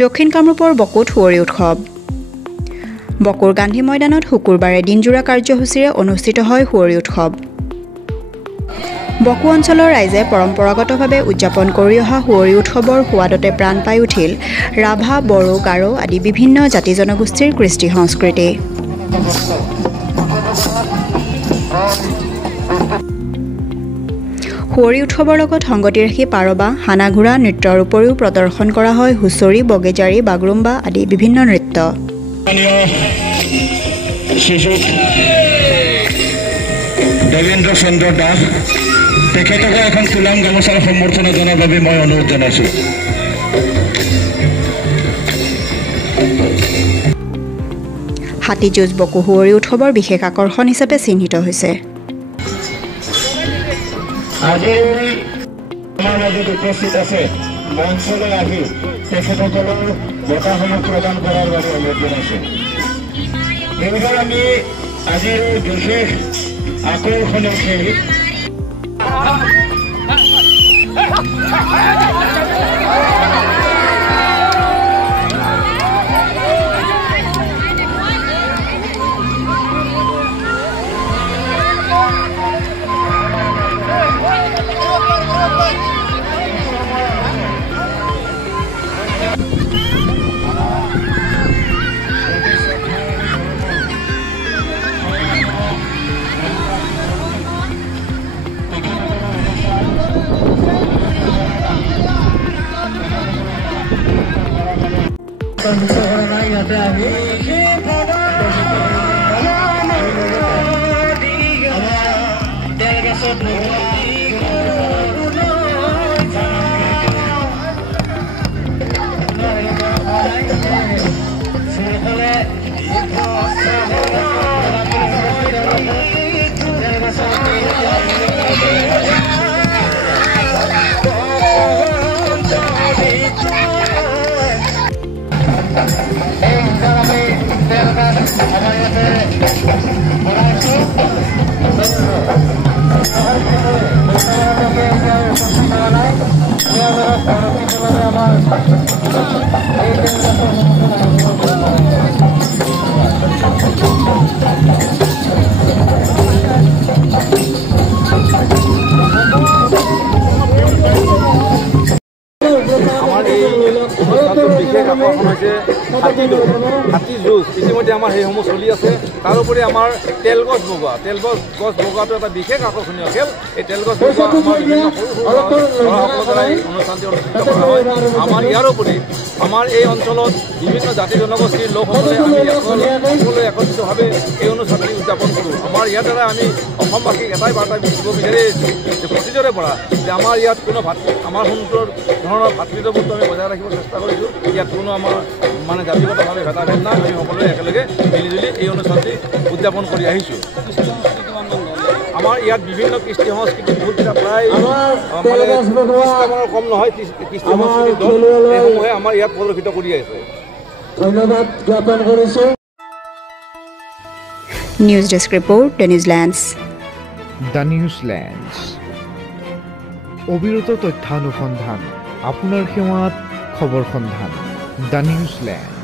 দক্ষিণ কামৰূপৰ বকুত সুঁৱৰি উৎসৱ বকুৰ গান্ধী ময়দানত শুকুৰবাৰে দিনজোৰা কাৰ্যসূচীৰে অনুষ্ঠিত হয় সুঁৱৰি উৎসৱ বকু অঞ্চলৰ ৰাইজে পৰম্পৰাগতভাৱে উদযাপন কৰি অহা সুঁৱৰি উৎসৱৰ সোৱাদতে প্ৰাণ পাই উঠিল ৰাভা বড়ো গাৰো আদি বিভিন্ন জাতি জনগোষ্ঠীৰ কৃষ্টি সংস্কৃতি সুঁৱৰি উৎসৱৰ লগত সংগতি ৰাখি পাৰবা হানাঘোৰা নৃত্যৰ উপৰিও প্ৰদৰ্শন কৰা হয় হুঁচৰি বগেজাৰী বাগৰুম্বা আদি বিভিন্ন নৃত্য দেবেন্দ্ৰ চন্দ্ৰ দাস তেখেতক এখন তুলাম গামোচাৰ সম্বৰ্ধনা জনাৰ বাবে মই অনুৰোধ জনাইছোঁ হাতী যুঁজ বকু সুঁৱৰি উৎসৱৰ বিশেষ আকৰ্ষণ হিচাপে চিহ্নিত হৈছে আজি আমাৰ মাজত উপস্থিত আছে মঞ্চলৈ আহি তেখেতসকলৰ বঁটাসমূহ প্ৰদান কৰাৰ বাবে অনুৰোধ জনাইছোঁ এইবাৰ আমি আজিৰ বিশেষ আকৰ্ষণীয় খেল হাতী যুঁজ ইতিমধ্যে আমাৰ সেইসমূহ চলি আছে তাৰোপৰি আমাৰ তেলগছ বগোৱা বগোৱাটো এটা বিশেষ আকৰ্ষণীয় খেল এই তেলগছ বগোৱা আমাৰ বিভিন্ন অনুষ্ঠানটি অনুষ্ঠিত কৰা হয় আমাৰ ইয়াৰোপৰি আমাৰ এই অঞ্চলত বিভিন্ন জাতি জনগোষ্ঠীৰ লোকসকলে আমি সকলোৱে একত্ৰিতভাৱে এই অনুষ্ঠানটি উদযাপন কৰোঁ আমাৰ ইয়াৰ দ্বাৰা আমি অসমবাসীক এটাই বাৰ্তা দিব বিচাৰি আহিছোঁ যে অতীজৰে পৰা যে আমাৰ ইয়াত কোনো আমাৰ সুন্দৰ ধৰণৰ ভাতৃত্ববোধটো আমি বজাই ৰাখিব চেষ্টা কৰিছোঁ ইয়াত কোনো আমাৰ মানে জাতিগতভাৱে ভেদাভেদ নাই আমি সকলোৱে একেলগে মিলিজুলি এই অনুষ্ঠানটি উদযাপন কৰি আহিছোঁ আমাৰ ইয়াত বিভিন্ন কৃষ্টি সংস্কৃতি বহুতকেইটা প্ৰায় মানে 30টামানৰ কম নহয় কৃষ্টি সংস্কৃতিৰ দল এইসমূহে আমাৰ ইয়াত প্ৰদৰ্শিত কৰি আছে ধন্যবাদ জ্ঞাপন কৰিছোঁ নিউজ ডেস্ক ৰিপৰ্ট দ্য নিউজিলেণ্ডছ অবিৰত তথ্যানুসন্ধান আপোনাৰ সেৱাত খবৰ সন্ধান দ্য নিউজিলেণ্ড